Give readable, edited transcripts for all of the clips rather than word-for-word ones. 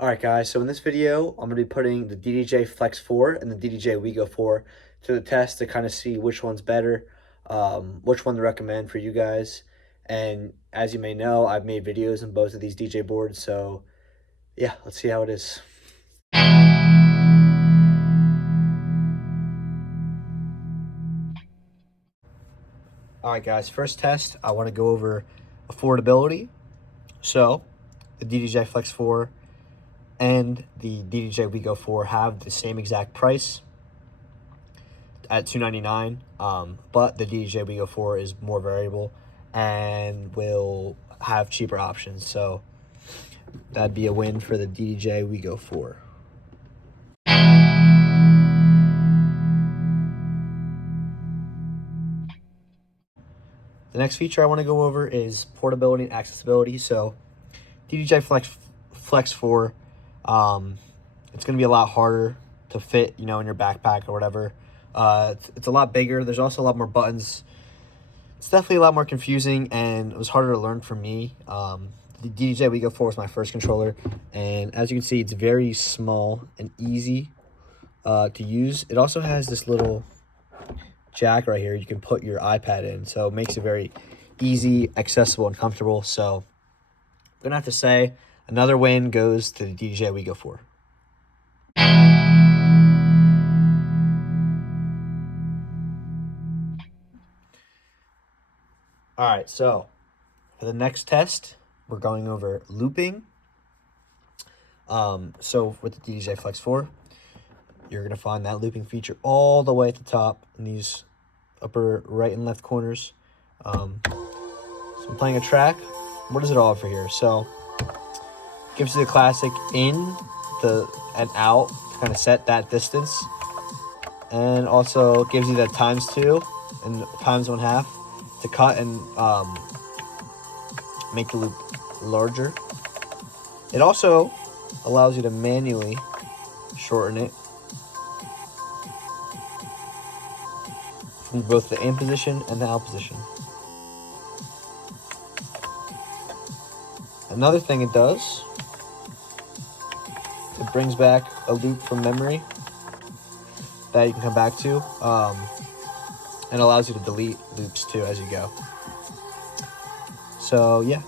Alright guys, so in this video, I'm going to be putting the DDJ FLX 4 and the DDJ We-Go 4 to the test to kind of see which one's better, which one to recommend for you guys. And as you may know, I've made videos on both of these DJ boards, so yeah, let's see how it is. Alright guys, first test, I want to go over affordability. So, the DDJ FLX 4 and the DDJ We-Go 4 have the same exact price at $299, but the DDJ We-Go 4 is more variable and will have cheaper options. So that'd be a win for the DDJ We-Go 4. The next feature I want to go over is portability and accessibility. So DDJ Flex 4, it's going to be a lot harder to fit, in your backpack or whatever. It's a lot bigger. There's also a lot more buttons. It's definitely a lot more confusing, and it was harder to learn for me. The DDJ We-Go 4 was my first controller, and as you can see, it's very small and easy to use. It also has this little jack right here you can put your iPad in, so it makes it very easy, accessible, and comfortable. So I'm gonna have to say another win goes to the DDJ We-Go 4. All right, so for the next test, we're going over looping. So with the DDJ FLX 4, you're going to find that looping feature all the way at the top in these upper right and left corners. So I'm playing a track. What does it offer here? So it gives you the classic in, and out to kind of set that distance. And also gives you the ×2 and ×1/2 to cut and make the loop larger. It also allows you to manually shorten it from both the in position and the out position. Another thing it does, it brings back a loop from memory that you can come back to, and allows you to delete loops too as you go. So yeah.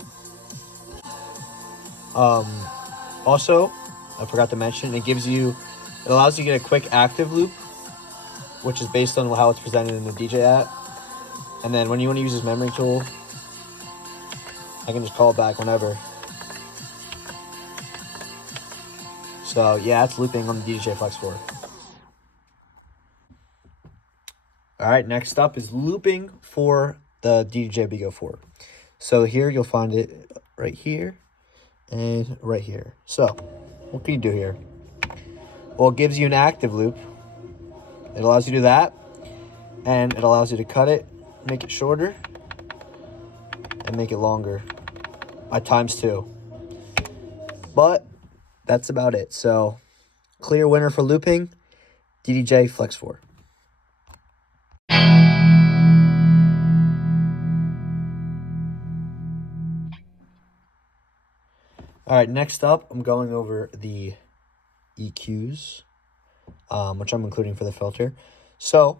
Also, I forgot to mention, it allows you to get a quick active loop, which is based on how it's presented in the DJ app. And then when you want to use this memory tool, I can just call it back whenever. So yeah, it's looping on the DDJ FLX 4. All right, next up is looping for the DDJ We-Go 4. So here you'll find it right here and right here. So what can you do here? Well, it gives you an active loop. It allows you to do that, and it allows you to cut it, make it shorter, and make it longer by ×2. But that's about it. So clear winner for looping, DDJ FLX 4. All right, next up, I'm going over the EQs, which I'm including for the filter. So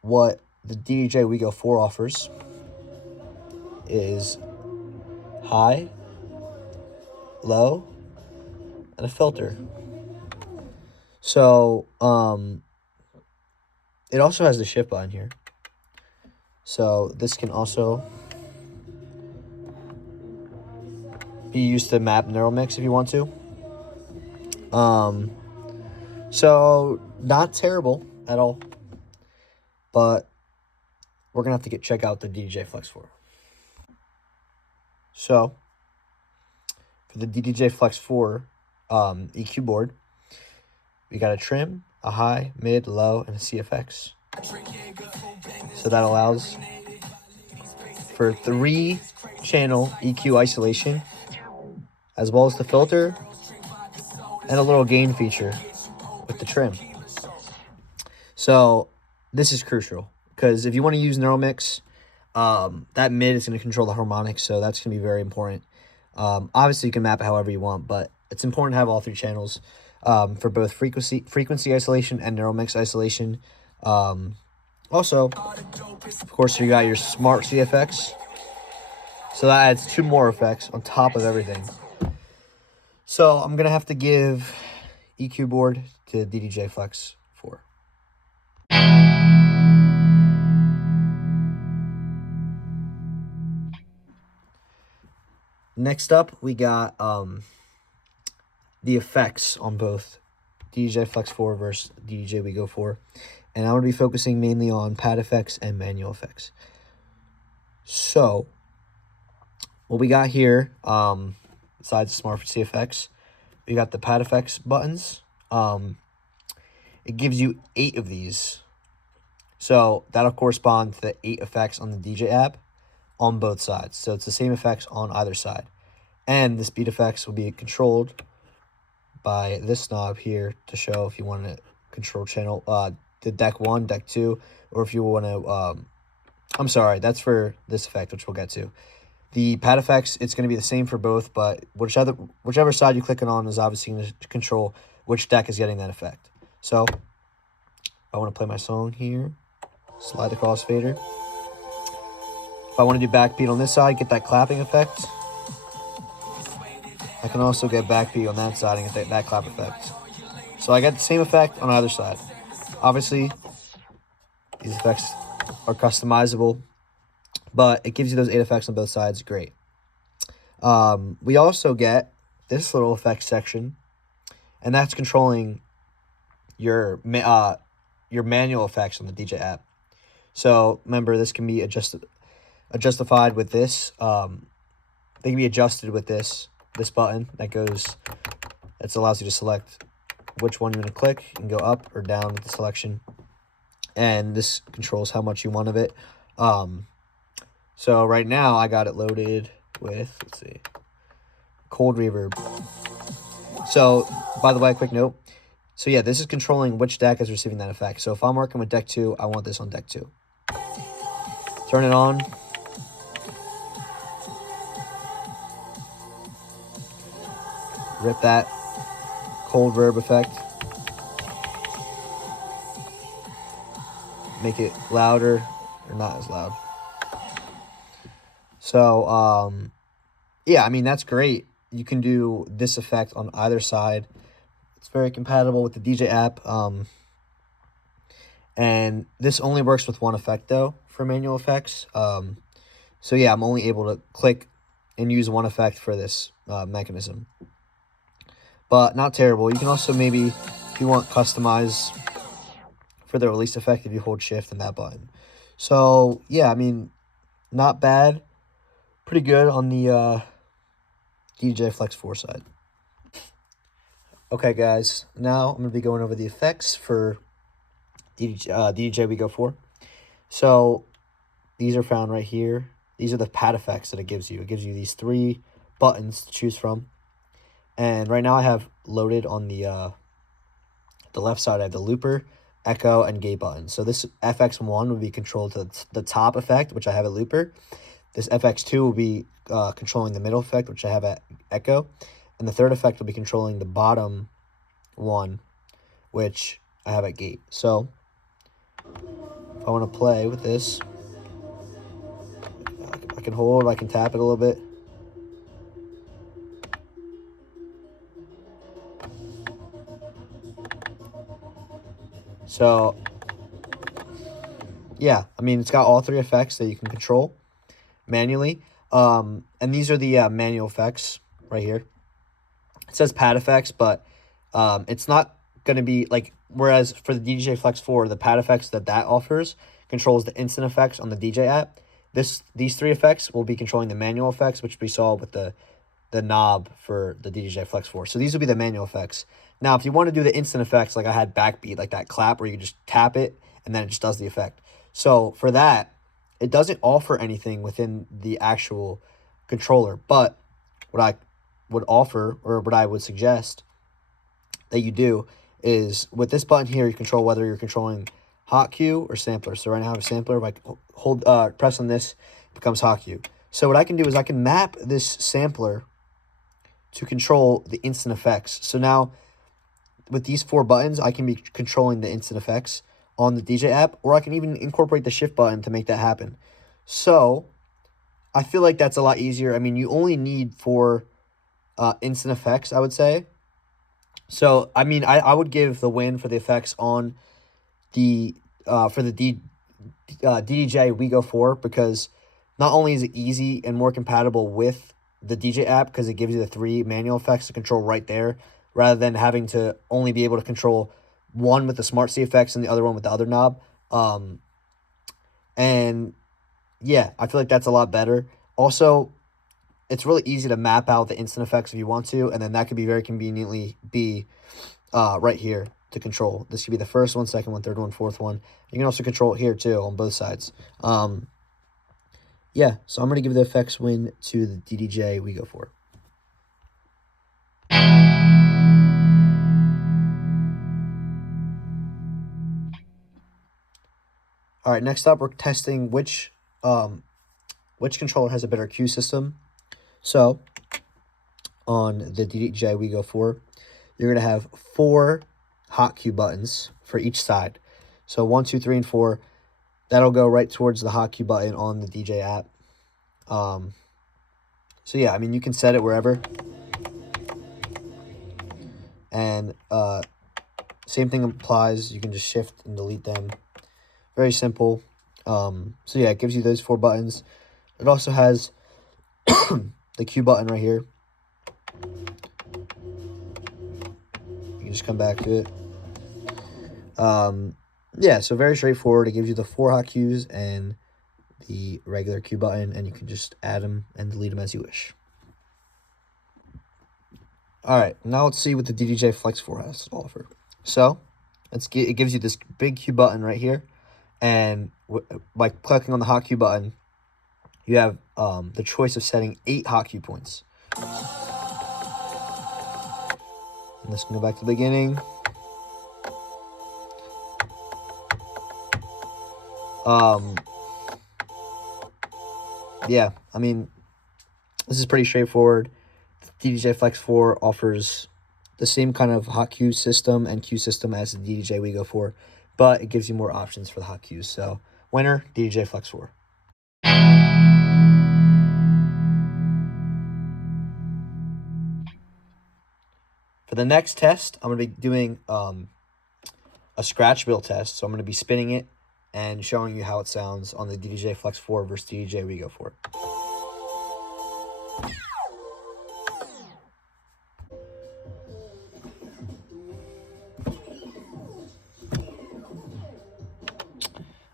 what the DDJ We-Go 4 offers is high, low, and a filter. So it also has the shift button here. So this can also be used to map neural mix if you want to. So not terrible at all, but we're gonna have to check out the DDJ FLX 4. So for the DDJ FLX 4 EQ board, we got a trim, a high, mid, low, and a CFX. So that allows for 3-channel EQ isolation, as well as the filter and a little gain feature with the trim. So this is crucial because if you want to use neural mix, that mid is going to control the harmonics, so that's going to be very important. Obviously, you can map it however you want, but it's important to have all 3 channels for both frequency isolation and neural mix isolation. Also, of course, you got your smart CFX. So that adds 2 more effects on top of everything. So I'm going to have to give EQ board to DDJ FLX 4. Next up, we got the effects on both DDJ FLX 4 versus DDJ We-Go 4. And I'm going to be focusing mainly on pad effects and manual effects. So, what we got here, besides the Smart CFX, we got the pad effects buttons. It gives you 8 of these. So, that'll correspond to the 8 effects on the DJ app on both sides. So, it's the same effects on either side. And the speed effects will be controlled by this knob here to show if you want to control channel, the deck 1, deck 2, or if you want to, I'm sorry, that's for this effect, which we'll get to. The pad effects, it's going to be the same for both, but whichever side you're clicking on is obviously going to control which deck is getting that effect. So, I want to play my song here, slide the crossfader. If I want to do backbeat on this side, get that clapping effect. I can also get backbeat on that side and get that clap effect. So I get the same effect on either side. Obviously, these effects are customizable, but it gives you those 8 effects on both sides. Great. We also get this little effects section, and that's controlling your manual effects on the DJ app. So remember, this can be adjustified with this. They can be adjusted with this button that allows you to select which one you want to click. You can go up or down with the selection, and this controls how much you want of it. So right now I got it loaded with, let's see, cold reverb. So by the way, quick note. So yeah, this is controlling which deck is receiving that effect. So if I'm working with deck 2, I want this on deck 2. Turn it on. Rip that cold verb effect. Make it louder or not as loud. So, yeah, I mean, that's great. You can do this effect on either side. It's very compatible with the DJ app. And this only works with one effect, though, for manual effects. So, yeah, I'm only able to click and use one effect for this mechanism. But not terrible. You can also maybe, if you want, customize for the release effect if you hold shift and that button. So, yeah, I mean, not bad. Pretty good on the DDJ FLX 4 side. Okay, guys, now I'm going to be going over the effects for DDJ We-Go 4. So, these are found right here. These are the pad effects that it gives you. It gives you these 3 buttons to choose from. And right now I have loaded on the left side, I have the looper, echo, and gate button. So this FX1 would be controlled to the top effect, which I have at looper. This FX2 will be controlling the middle effect, which I have at echo. And the third effect will be controlling the bottom one, which I have at gate. So if I want to play with this, I can hold, I can tap it a little bit. So, yeah, I mean, it's got all 3 effects that you can control manually. And these are the manual effects right here. It says pad effects, but it's not going to be like, whereas for the DDJ FLX 4, the pad effects that offers controls the instant effects on the DJ app. These 3 effects will be controlling the manual effects, which we saw with the knob for the DDJ FLX 4. So these will be the manual effects. Now, if you want to do the instant effects, like I had backbeat, like that clap where you just tap it and then it just does the effect. So for that, it doesn't offer anything within the actual controller. But what I would offer, or what I would suggest that you do, is with this button here, you control whether you're controlling hot cue or sampler. So right now I have a sampler. If I press on this, it becomes hot cue. So what I can do is I can map this sampler to control the instant effects. So now with these 4 buttons, I can be controlling the instant effects on the DJ app, or I can even incorporate the shift button to make that happen. So I feel like that's a lot easier. I mean, you only need 4 instant effects, I would say. So, I mean, I would give the win for the effects on the DDJ We-Go 4, because not only is it easy and more compatible with the DJ app, because it gives you the 3 manual effects to control right there, rather than having to only be able to control one with the Smart C effects and the other one with the other knob. And yeah, I feel like that's a lot better. Also, it's really easy to map out the instant effects if you want to, and then that could be very conveniently be right here to control. This could be the first one, second one, third one, fourth one. You can also control it here too on both sides. Yeah, so I'm going to give the effects win to the DDJ We-Go 4. All right, next up, we're testing which controller has a better cue system. So, on the DDJ We-Go 4, you're going to have 4 hot cue buttons for each side. So 1, 2, 3, and 4, that'll go right towards the hot cue button on the DJ app. So yeah, I mean, you can set it wherever. And same thing applies. You can just shift and delete them. Very simple. So yeah, it gives you those 4 buttons. It also has the cue button right here. You can just come back to it. Yeah, so very straightforward. It gives you the 4 hot cues and the regular cue button, and you can just add them and delete them as you wish. All right, now let's see what the DDJ FLX 4 has to offer. So it gives you this big cue button right here, and by clicking on the hot cue button, you have the choice of setting 8 hot cue points. And let's go back to the beginning. Yeah, I mean, this is pretty straightforward. DDJ FLX 4 offers the same kind of hot cue system and cue system as the DDJ We-Go 4, but it gives you more options for the hot cues. So, winner, DDJ FLX 4. For the next test, I'm going to be doing a scratch wheel test. So I'm going to be spinning it and showing you how it sounds on the DDJ FLX 4 versus DDJ We-Go 4.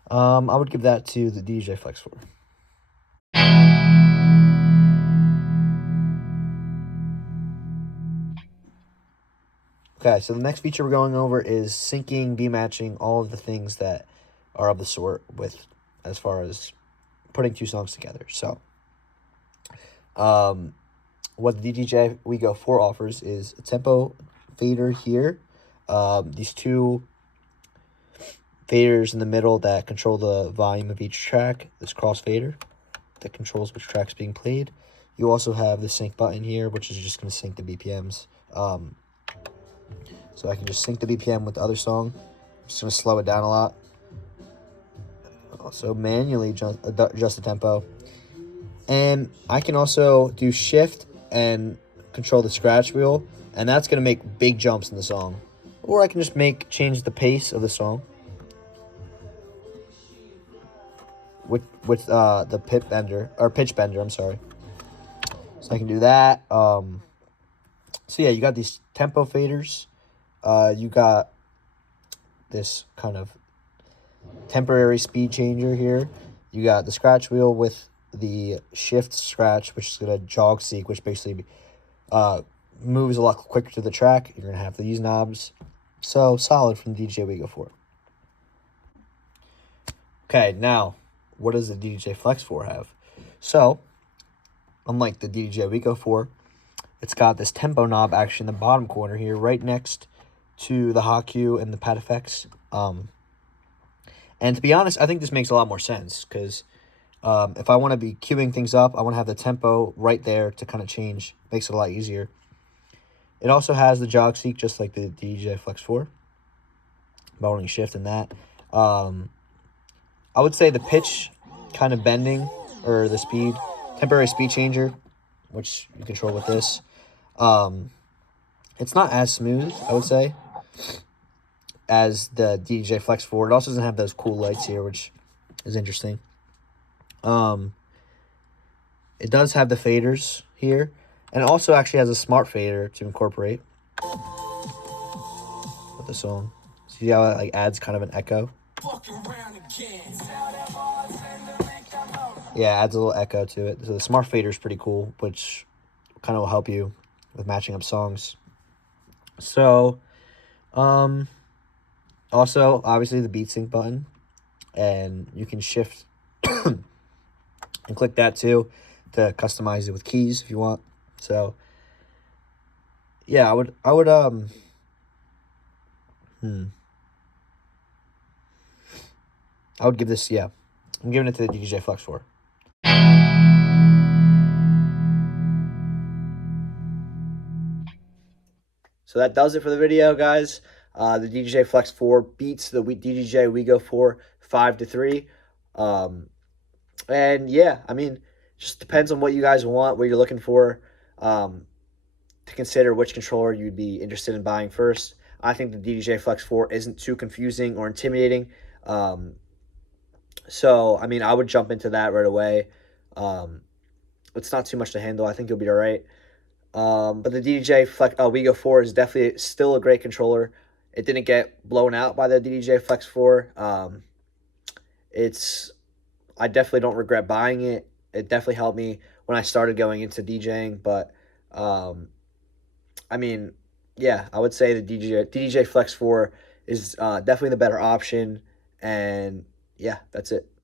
I would give that to the DDJ FLX 4. Okay, so the next feature we're going over is syncing, B-matching, all of the things that are of the sort with as far as putting 2 songs together. So, what the DDJ We-Go 4 offers is a tempo fader here. These 2 faders in the middle that control the volume of each track. This crossfader that controls which track's being played. You also have the sync button here, which is just going to sync the BPMs. So I can just sync the BPM with the other song. I'm just going to slow it down a lot. Also manually adjust the tempo. And I can also do shift and control the scratch wheel, and that's going to make big jumps in the song. Or I can just change the pace of the song with the pitch bender, I'm sorry. So I can do that. So yeah, you got these tempo faders. You got this kind of temporary speed changer here. You got the scratch wheel with the shift scratch, which is going to jog seek, which basically moves a lot quicker to the track. You're going to have these knobs. So solid from the DDJ We-Go 4. Okay, now, what does the DDJ FLX 4 have? So, unlike the DDJ We-Go 4, it's got this tempo knob actually in the bottom corner here, right next to the hot cue and the pad effects. And to be honest, I think this makes a lot more sense, because if I want to be queuing things up, I want to have the tempo right there to kind of change. Makes it a lot easier. It also has the jog seek, just like the DDJ FLX 4. Bowing shift in that. I would say the pitch kind of bending, or the speed, temporary speed changer, which you control with this. It's not as smooth, I would say, as the DDJ FLX 4. It also doesn't have those cool lights here, which is interesting. It does have the faders here, and it also actually has a smart fader to incorporate with the song. See how it like adds kind of an echo? Yeah, adds a little echo to it. So the smart fader is pretty cool, which kind of will help you with matching up songs. So, also obviously the beat sync button, and you can shift and click that too to customize it with keys if you want. So yeah, I would give this, yeah, I'm giving it to the DDJ FLX 4. So that does it for the video, guys. The DDJ FLX 4 beats the DDJ We-Go 4 5-3. And yeah, I mean, just depends on what you guys want, what you're looking for, to consider which controller you'd be interested in buying first. I think the DDJ FLX 4 isn't too confusing or intimidating. So, I mean, I would jump into that right away. It's not too much to handle. I think you'll be all right. But the DDJ We-Go 4 is definitely still a great controller. It didn't get blown out by the DDJ FLX 4. I definitely don't regret buying it. It definitely helped me when I started going into DJing. But, I mean, yeah, I would say the DDJ FLX 4 is definitely the better option. And, yeah, that's it.